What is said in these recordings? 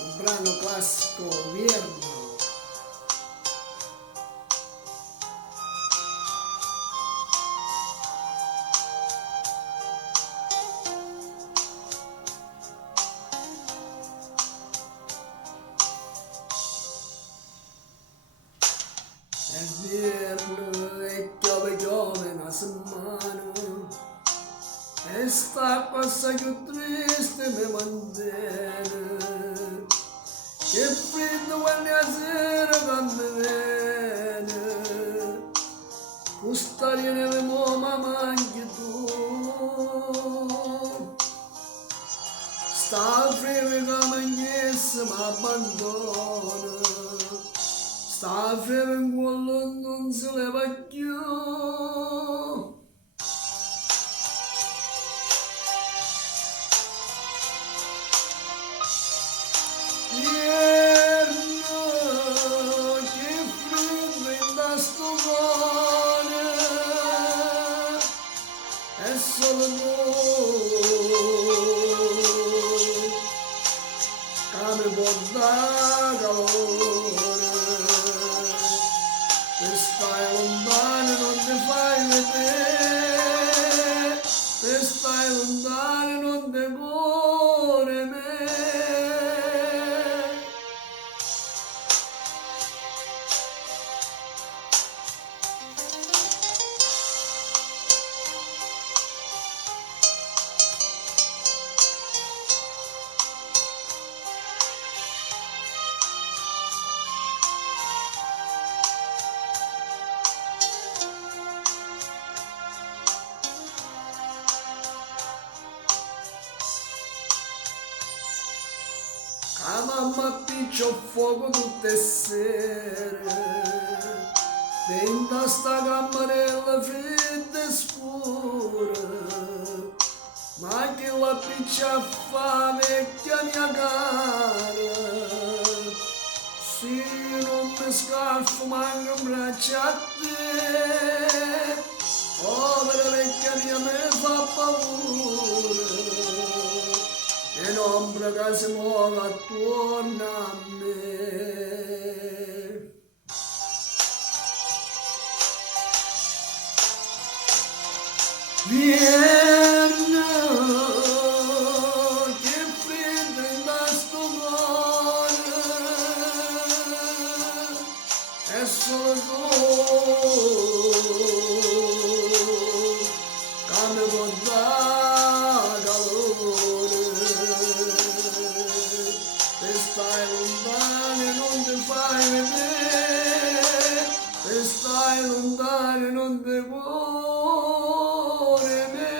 un brano classico vierno. È vierno e piove una settimana e sta cosa più triste mi mantiene, che freddo quando la sera quando viene, questa viene mo ma mangi tu, sta freddo che mangiesse ma abbandona, sta freddo in quello non si leva più. Vierno, che freddo in sto cuore, è solo tu che mi può dare calore, se stai lontano non ti fai vedere, se stai lontano non ti cuore me. La mamma piccia fuoco tutte le sere, dentro sta cammarella fredda e scura, ma che la piccia fa vecchia mia cara, se non mi scalfo manco un braccio a te, povera vecchia mia mi fa paura, e l'ombra che si muove attorno a me. Vierno, che freddo in sto cuore, è solo tu che mi può dare calore. Se stai lontano e non ti fai vedere, se stai lontano e non ti cuore me.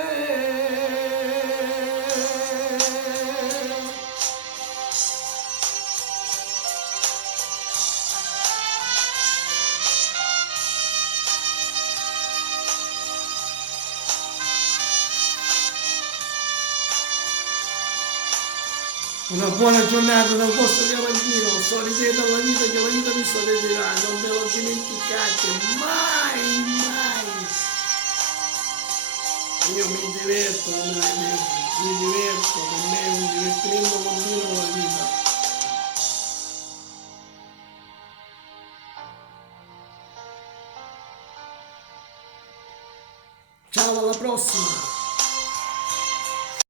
Una buona giornata dal vostro Cavallino, sorridete alla vita che la vita vi sorriderà, non ve lo dimenticate mai, mai. Io mi diverto, mi diverto, per me è un divertimento continuo la vita. Ciao, alla prossima!